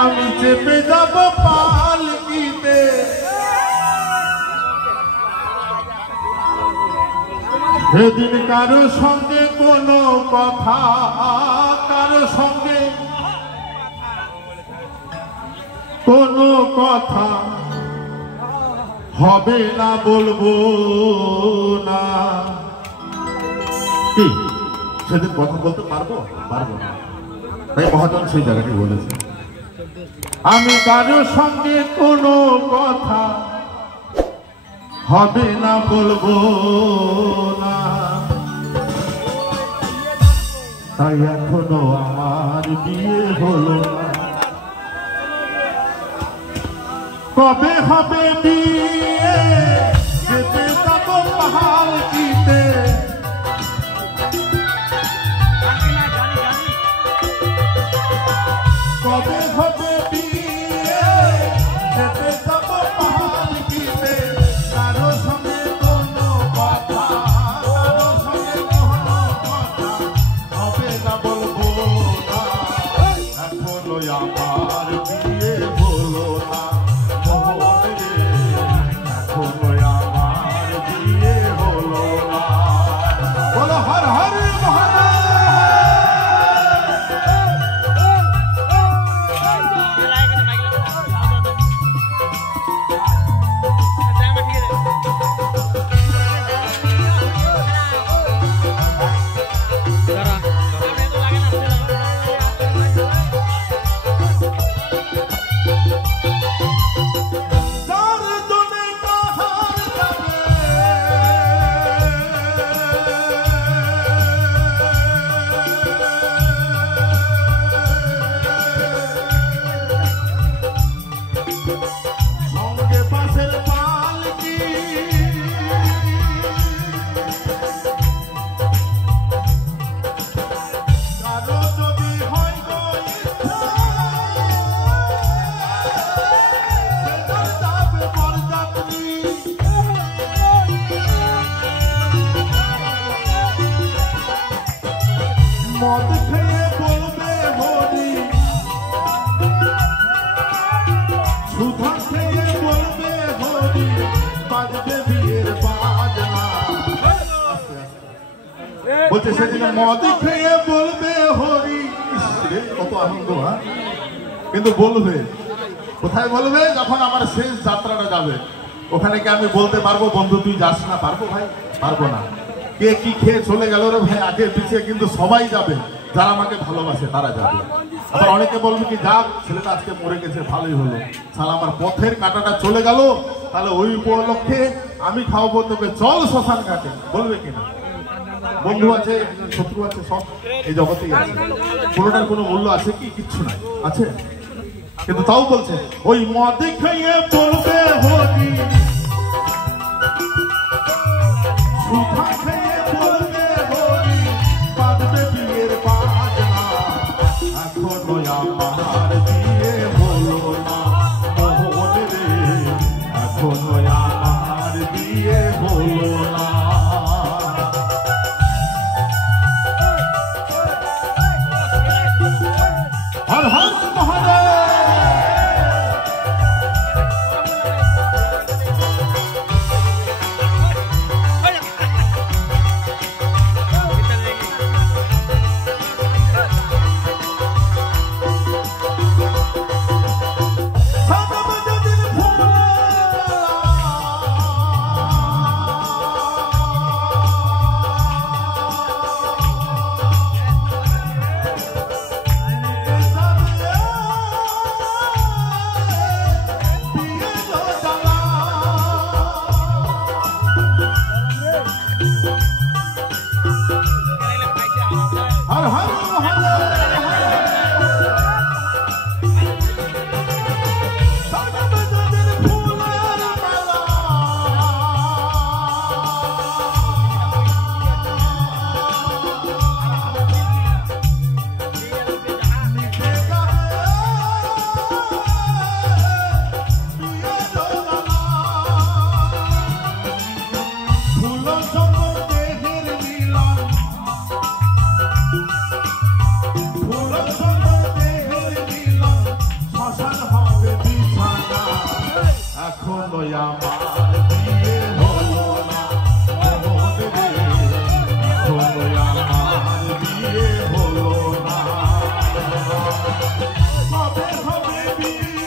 আমি চেপে যাব পালকিতে, সেদিন কারো সঙ্গে কোনো কথা, কারো সঙ্গে কোনো কথা হবে না, বলবো না। কি সেদিন কথা বলতে পারবো? পারবো না। তাই মহাজন সেই জায়গাটি বলেছে, আমি কারো সঙ্গে কোনো কথা হবে না, বলবো না। তাই এখনো আমার বিয়ে হলো না। কবে হবে বিয়ে? যেতে যাব পালকিতে, কবে হবে বিয়ে? যেতে যাব পালকিতে, কারো সঙ্গে কোনো কথা, কারো সঙ্গে কোনো কথা হবে না, বলবো না। এখনো আমার বিয়ে হলো না, এখনো আমার বিয়ে হলো না। বলো হর হর মহাদেব। মদ খেয়ে বলবে হরি, সুধা খেয়ে বলবে হরি, বাজবে বিয়ের বাজনা। বলছে সেদিন মদ খেয়ে বলবে হরি, কত আনন্দ। কিন্তু বলবে কোথায়? বলবে যখন আমার শেষ যাত্রাটা যাবে, ওখানে কি আমি বলতে পারবো বন্ধু তুই যাস না? পারবো ভাই? পারবো না। কে কি খেয়ে চলে গেল রে ভাই, আগে পিছিয়ে কিন্তু সবাই যাবে, যারা আমাকে ভালোবাসে তারা যাবে। আবার অনেকে বলবে কি যাক ছেলেটা আজকে মরে গেছে, ভালোই হলো, সালা আমার পথের কাঁটাটা চলে গেল, তাহলে ওই উপলক্ষে আমি খাওয়াবো তোকে, চল শ্মশান ঘাটে। বলবে কিনা? বন্ধু আছে, শত্রু আছে, সব এই জগতেই আছে, কোনোটার কোনো মূল্য আছে কি? কিচ্ছু নাই, আছে। কিন্তু তাও বলছে ওই মদ খেয়ে বলবে হরি, সুধা খেয়ে বলবে হরি, বাজবে বিয়ের বাজনা। এখনো আমার বিয়ে হলো না, মোহন রে, এখনো আমার বিয়ে হলো না। হর হর মহাদেব। শ্মশান হবে বিছানা, এখনো আমার বিয়ে হলো না। মোহন রে, এখনো আমার বিয়ে হলো না। কবে হবে বিয়ে?